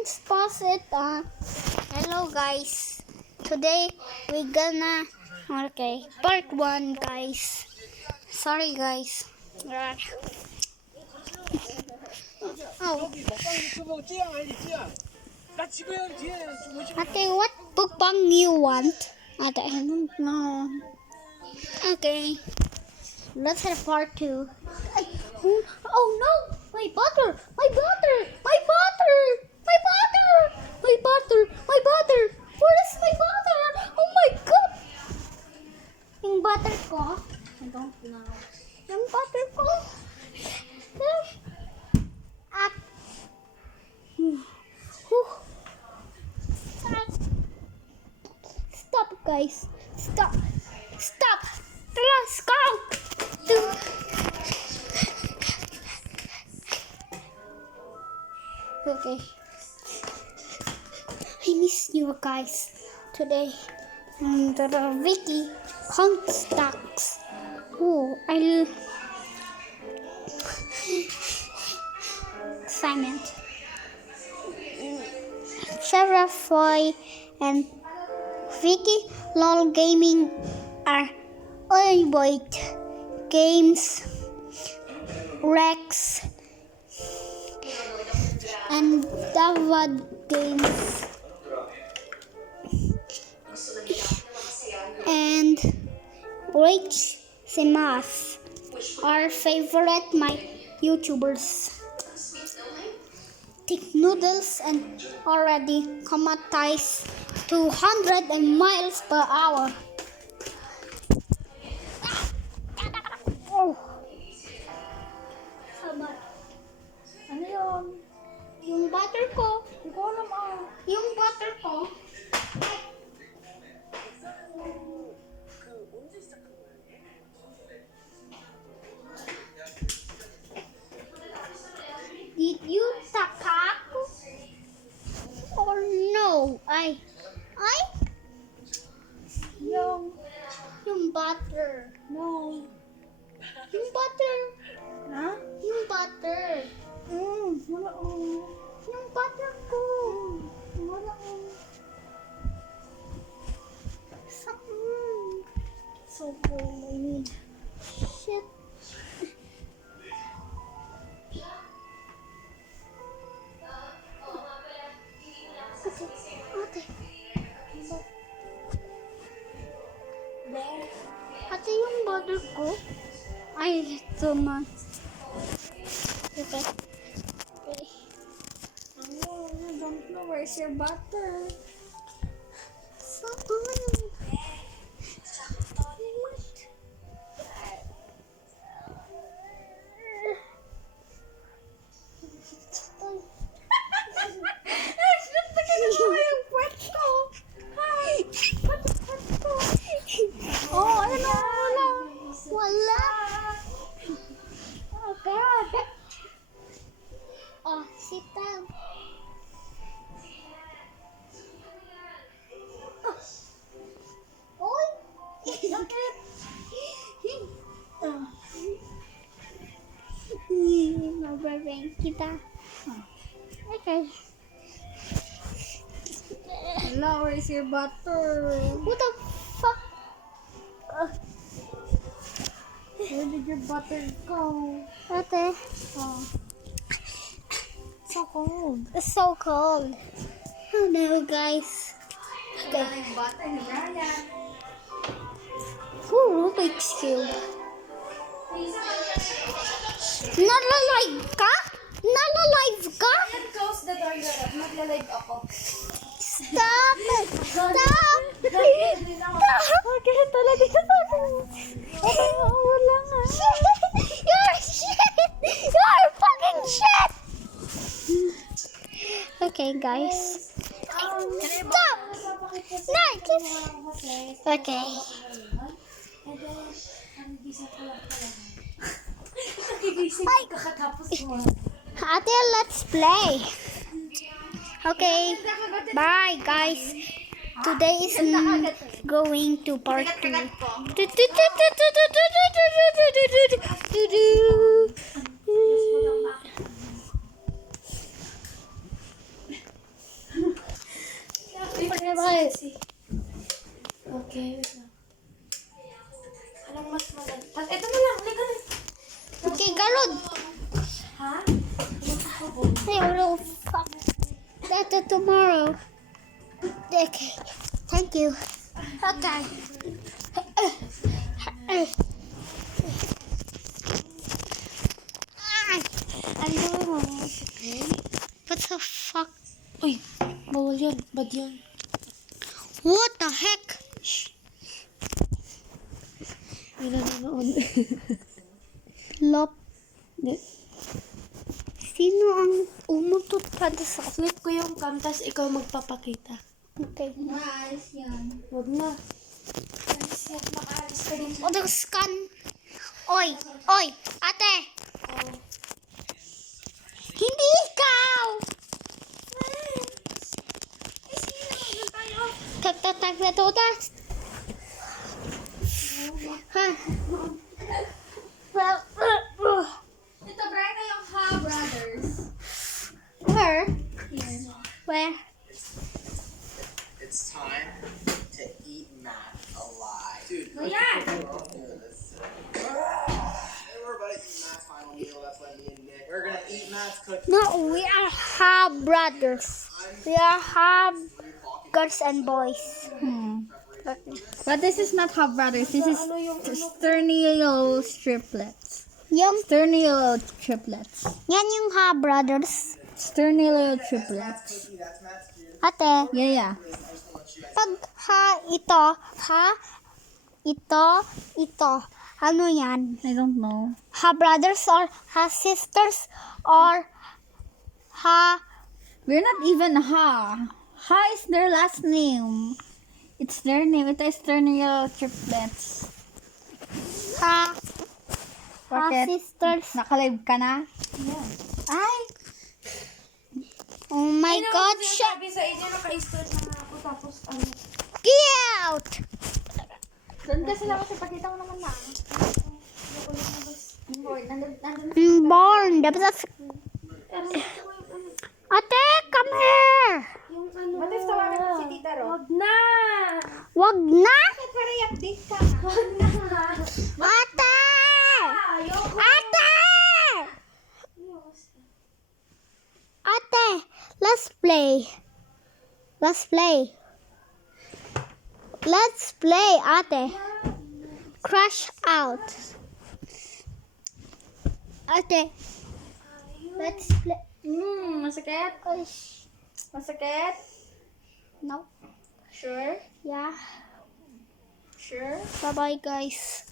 let's pause it. Hello guys. Today we gonna part 1 guys. Sorry guys. Oh. Ate, what bookbang you want? Ate, I don't know. Okay. Let's have part 2. Oh no! My butter! My butter! My butter! My butter! My butter! My butter! Where is my butter? Oh my god! Yung butter ko? I don't know. Yung butter ko? Up. Stop guys. Stop. Stop. Let's go. Okay. I miss you guys today. The Vicky Constacks. Oh, Simon. Sarah Foy and Vicky LOL Gaming are Wait Games Rex and Davad Games and Rich Simas are favorite my YouTubers. Thick noodles and already commodize 200 miles per hour. Oh. Ano yun? Yung butter ko. Hindi ko alam Yung butter ko. Did you takak? Or no? Yung butter. No. Yung butter. Ha? Yung butter. Wala Yung butter ko. Wala So cool. I need shit. Okay. Ate, yung butter ko. I so much. Okay. I don't know where's your butter. So good. Wala. Oh God. Oh, sit down. Oh. Bakit? Mababang kita. Okay. Hello, where's your butter? What the fuck? Where did your butter go? Ate. Oh. So cold. It's so cold. Oh no, guys. Okay. Yung butter ni Brian. Rubik's Cube. Nalalive ka? Nalalive ka? Close the door, magla-live ako. Stop! Stop! Okay, talaga ka wala nga. You're shit! You're fucking shit! Okay, guys. Stop! No, just... Okay. Ay, kakatapos mo. Ate, let's play. Okay. Bye, guys. Today is going to part 2. Okay, wait lang. Anong mas maganda? Ito na lang, liga na. Okay, galod. Ha? Hey, little fuck. That's tomorrow. Okay. Thank you. Okay. I'm doing what the fuck? Uy, bawal yan. Bad yan. What the heck? May nanonood. Lop. Sino ang umutot pa sa... Flip ko yung cam, tas ikaw magpapakita. Okay. Nice yan. Wag na. Makaalis ka din. O, scan. Oy, oy, ate. Hindi ikaw. Tag na tutas. Ha? Well, Ito, try na yung Ha Brothers. where? Here. Where? It's time to eat Matt alive. Dude, Kuya! Hey, we're about to eat Matt's final meal. That's why me and Nick. We're gonna eat Matt's cookie. No, we are Ha Brothers. We are Ha girls and boys. But this is not Hub Brothers. This is Sternio triplets. Yung, Sternio triplets. yan yung Ha Brothers. Sternio triplets. Cookie, that's Matt's kid. Ate, Yeah, yeah. pag ha ito, ano yan? I don't know. Ha brothers or ha sisters or ha, We're not even Ha. Ha is their last name. It's their name. Ito is Sternio triplets. ha Bakit? sisters. Nakalive ka na? Ay! Oh my God! Sabi sa inyo, naka-start na ako, tapos ano. Get out! Doon kasi lang kasi pakita ko naman na. Born! Dapat sa... Ate, come here! Yung ano. What if tawagan ko si Tita Ro? Wag na! Wag na! Para i-update ka. Wag na! Ate! Ayoko. Ate! Ate, let's play. Let's play. Let's play, ate. Crash out. Ate. Let's play. Masakit? Ay, Masakit? no. Sure? Yeah. Sure? Bye-bye, guys.